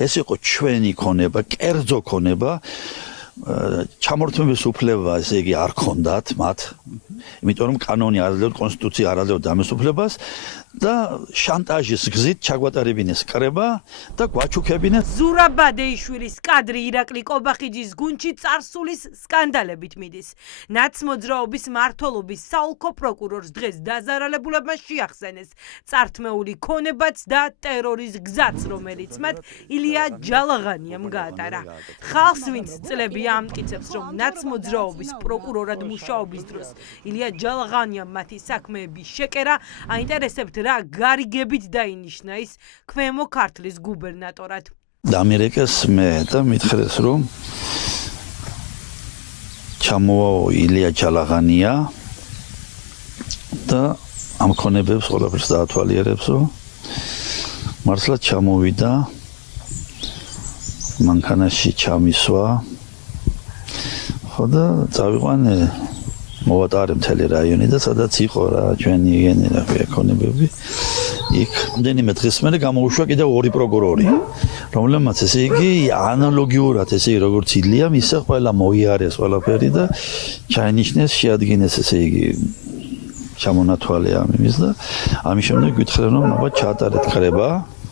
ეს იყო ჩვენი ქონება, კერძო ქონება. ჩამორთმების უფლება ესე იგი არ ქონდათ მათ. იმიტომ რომ კანონი არ აძლევდა, კონსტიტუცია არ აძლევდა ამის უფლებას და შანტაჟის გზით ჩაგვატარებინეს კრება და გვაჩუქებინეს. ზურაბადეიშვილის კადრი ირაკლი კობახიძის გუნდში წარსულის სკანდალებით მიდის. ნაცმოძრაობის მმართველობის საოლქო პროკურორს დღეს დაზარალებულებმა შეახსენეს წართმეული ქონებაც და ტერორის გზაც, რომელიც მათ ილია ჯალაღანიამ გაატარა. ხალხს ვინც წლები ამტკიცებს, რომ ნაცმოძრაობის პროკურორად მუშაობის დროს ილია ჯალაღანიამ მათი საქმეები შეკერა, აინტერესებთ რა გარიგებით დაინიშნა ის ქვემო ქართლის გუბერნატორად. დამირეკეს მე და მითხრეს რომ ჩამოვაო ილია ჯალაღანია და ამ ქონებებს ყველაფერს დაათვალიერებსო. მართლა ჩამოვიდა მანქანაში ჩამისვა. ხო და წავიყვანე მოვატარე მთელი რაიონი და სადაც იყო რა ჩვენი გენერალი ეკონომები იქ რამდენიმე დღის მერე გამოუშვა კიდევ ორი პროკურორი რომლებმაც ესე იგი ანალოგიურად ესე იგი როგორც ილიამ ისე ყველა მოიარეს ყველაფერი და ჩაინიშნეს შეადგინეს ესე იგი ჩამონათვალე ამ იმის და ამის შემდეგ გითხრენ რომ აბა ჩაატარეთ კრება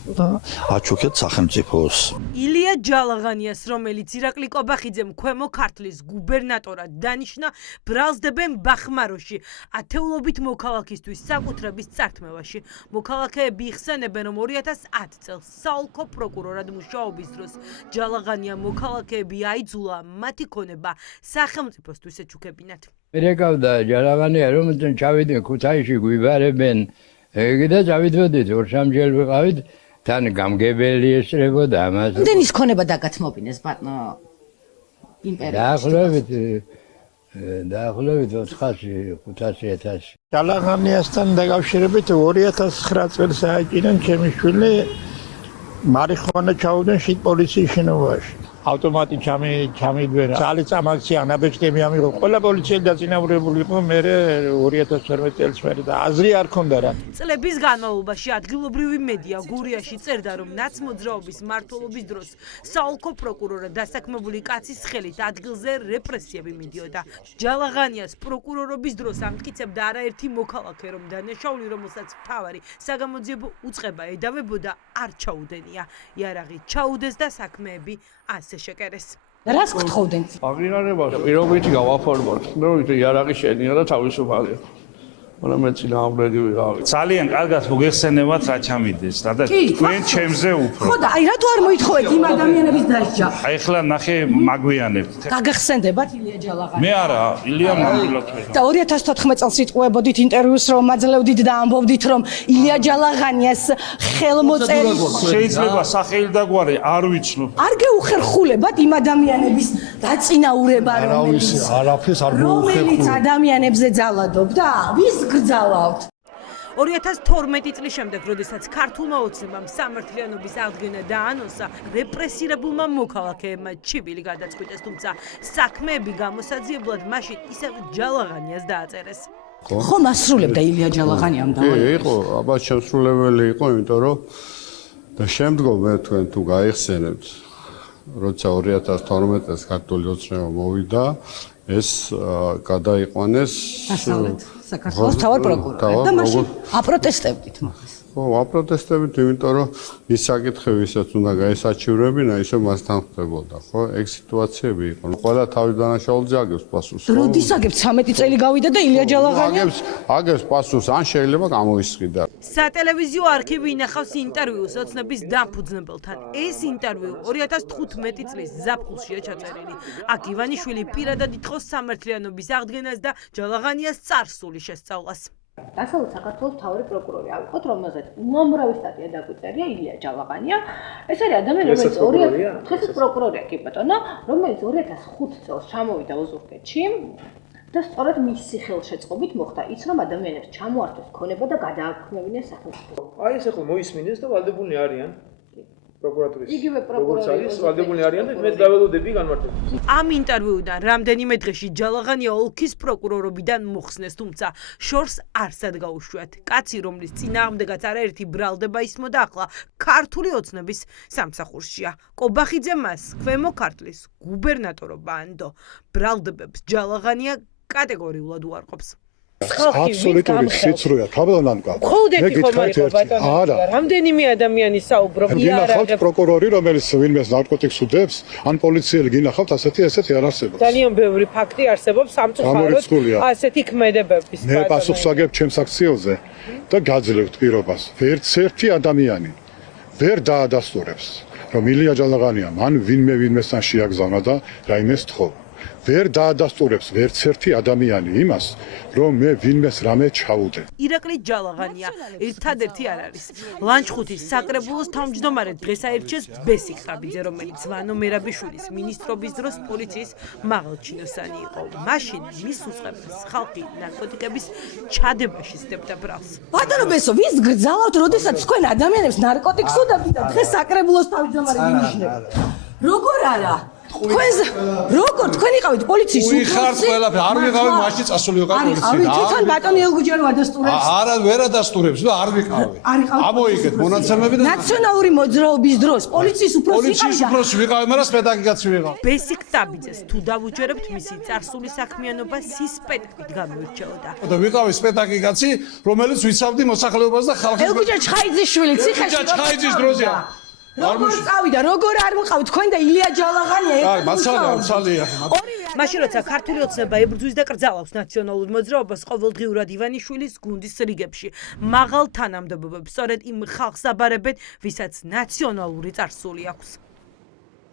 და აჩუქეთ სახელმწიფოს. ილია ჯალაღანიას, რომელიც ირაკლი კობახიძემ ქვემო ქართლის გუბერნატორად დანიშნა, ბრალსდებენ ბახმაროში, ათეულობით მოქალაქისთვის საკუთრების წართმევაში. მოქალაქეები იხსენებენ, რომ 2010 წელს საოლქო პროკურორად მუშაობის დროს ჯალაღანიამ მოქალაქეები აიძულა მათი ქონება სახელმწიფოსთვის ეჩუქებინათ. მერეკავდა ჯალაღანია, რომ ჩავიდნენ ქუთაისში გვიბარებენ, ეგედა წავიდოდით, ორ-სამჯერ ვიყავით. თან გამგებელი ესწრებოდა ამას. რამდენის ქონება დაგათმობინეს ბატონო იმპერატორს? დაახლოებით 400-500 ჯალაღანიასთან დაკავშირებით 2009 წელს აიჭირნენ ჩემი შვილი მარიხუანა ჩაუდენ შიდ პოლიციის შენობაში. ავტომატი ჩამიდგენ. ძალი წამაქცია ანაბეჭდები ამიღო. ყველა პოლიციელი დაწინაურებული იყო მე 2012 წელს მერე და აზრი არ ქონდა რა. წლების განმავლობაში ადგილობრივი მედია გურიაში წერდა, რომ ნაცმოძრაობის მმართველობის დროს საოლქო პროკურორად დასაქმებული კაცის ხელით ადგილზე რეპრესიები მიდიოდა. ჯალაღანიას პროკურორობის დროს ამტკიცებდა არაერთი მოქალაქე, რომ დანაშაული, რომელსაც მთავარი საგამოძიებო უწყება ედავებოდა, არ ჩაუდენია. იარაღი ჩაუდეს და საქმეები ასე შეკერეს. რას გთხოვდნენ? აღიარებას პირობითი გავაფორმოთ, რომ იარაღი შენია და თავისუფალია. მაგრამ მე წინააღმდეგი ვიყავი. ძალიან კარგად მოგეხსენებათ რა ჩამიდეს, და თქვენ ჩემზე უფრო. ხო და აი რატო არ მოითხოვეთ იმ ადამიანების დასჯა? აი ახლა ნახე მაგვიანებთ. გაგახსენდებათ ილია ჯალაღანია? მე არა, ილია ნამდვილად. და 2014 წელს იტყუებოდით ინტერვიუს, რომ აძლევდით და ამბობდით, რომ ილია ჯალაღანიას ხელმოწერის შეიძლება სახელი და გვარი არ ვიცნობ. არ გეუხერხულებათ იმ ადამიანების დაწინაურება, არაფერს არ რომელიც ადამიანებზე ძალადობდა? ვის გრძალავთ? 2012 წლის შემდეგ, როდესაც ქართულმა ოცნებამ სამართლიანობის აღდგენა დაანონსა, რეპრესირებულმა მოქალაქეებმა ჩიბილი გადაწყვიტეს, თუმცა საქმეები გამოსაძიებლად მაშინ ისევ ჯალაღანიას დააწერეს. ხო მასრულებდა ილია ჯალაღანიამ და იყო, აბა შემსრულებელი იყო, იმიტომ რომ და შემდგომ მე თქვენ თუ გაიხსენებთ, როცა 2012 წელს ქართული ოცნება მოვიდა, ეს გადაიყვანეს საქართველოს თავარ პროკურორად და მაშინ აპროტესტებდით მაგას. ხო, აპროტესტებით, იმიტომ რომ ის საკითხები, ვისაც უნდა გაესაჩივრებინა, ისე მასთან ხდებოდა, ხო? ეგ სიტუაციები იყო. ყველა თავის დანაშაულზე აგებს პასუხს. როდის აგებს 13 წელი გავიდა და ილია ჯალაღანია აგებს პასუხს, ან შეიძლება გამოისყიდა. სატელევიზიო არქივი ინახავს ინტერვიუს ოცნების დამფუძნებელთან. ეს ინტერვიუ 2015 წლის ზაფხულშია ჩაწერილი. აქ ივანიშვილი პირადად ითხოვს სამართლიანობის აღდგენას და ჯალაღანიას წარსული შესწავლას. დასავლეთ საქართველოს მთავარი პროკურორი ავიღოთ, რომელზეც უამრავი სტატია დაგვიწერია ილია ჯალაღანია. ეს არის ადამიანი, რომელიც დღესაც პროკურორია კი ბატონო, რომელიც 2005 წელს ჩამოვიდა ოზურგეთში და სწორედ მისი ხელშეწყობით მოხდა ის, რომ ადამიანებს ჩამოართვეს ქონება და გადააქმნევინეს სახელმწიფოს. აი ეს ახლა მოისმინეს და ვალდებულნი არიან. პროკურატურის იგივე პროკურორი ვალდებული არიან და მე დაველოდები განმარტებას. ამ ინტერვიუდან რამდენიმე დღეში ჯალაღანია ოლქის პროკურორობიდან მოხსნეს, თუმცა შორს არსად გაუშვათ. კაცი, რომლის წინააღმდეგაც არაერთი ბრალდება ისმოდა, ახლა ქართული ოცნების სამსახურშია. კობახიძე მას ქვემო ქართლის გუბერნატორობა ანდო ბრალდებებს ჯალაღანია კატეგორიულად უარყოფს. აბსოლუტური სიცრუეა, თავდანანკა. ხოდეთი ხომ არის ბატონო? არა. რამდენიმე ადამიანი საუბრობ გინახავთ პროკურორი, რომელიც ვინმეს ნარკოტიკს უდებს, ან პოლიციელი გინახავთ, ასეთი არ არსებობს. ძალიან ბევრი ფაქტი არსებობს სამწუხაროდ ასეთი ქმედებების. მე პასუხს ვაგებ ჩემს აქციელზე და გაძლევთ პირობას. ვერცერთი ადამიანი ვერ დაადასტურებს, რომ ილია ჯალაღანია მან ვინმესთან შეაგზავნა და რაიმეს თხოვ. ვერ დაადასტურებს ვერცერთი ადამიანი იმას, რომ მე ვინმეს რამე ჩავუდე. ირაკლი ჯალაღანია ერთადერთი არ არის. ლანჩხუთის საკრებულოს თავმჯდომარე დღეს აირჩიეს ბესიკ ხაბიძე, რომელიც ვანო მერაბიშვილის ministrობის დროს პოლიციის მაღალჩინოსანი იყო. მაშინ მის უწყებას ხალხი ნარკოტიკების ჩადებაში სდებდა ბრალს. ბატონო ბესო, ვის გძალავთ, როდესაც თქვენ ადამიანებს ნარკოტიკს უდავთ და დღეს საკრებულოს თავმჯდომარე მინიშნებთ? როგორ არა? როგორ თქვენ იყავით პოლიციის უხართ ყველაფერი არ ვიყავი მაშინ წასული ვიყავ პოლიციაში თვითონ ბატონი ელგუჯერო ადასტურებს არა ვერ ადასტურებს და არ ვიყავი ამოიგეთ მონაცემები და ნაციონალური მოძრაობის დროს პოლიციის უფროსი ვიყავი მაგრამ სპეტაკიკაც ვიყავი ბესიკ ტაბიძეს თუ დავუჯერებთ მისი წარსული საქმიანობა სისპეტაკით გამოირჩეოდა და ვიყავი სპეტაკიკაცი რომელიც ვიცავდი მოსახლეობას და ხალხს ელგუჯა ჩხაიძიშვილი ციხეში ჩხაიძის დროზია როგორ წავიდა, როგორ არ მყავთ თქვენ და ილია ჯალაღანია აი, მაცალია. მაშინ როცა ქართული ოცნება ებრძვის და კრძალავს ნაციონალურ მოძრაობას ყოველდღიურად ივანიშვილის გუნდის რიგებში, მაღალ თანამდებობებს სწორედ იმ ხალხს აბარებენ, ვისაც ნაციონალური წარსული აქვს.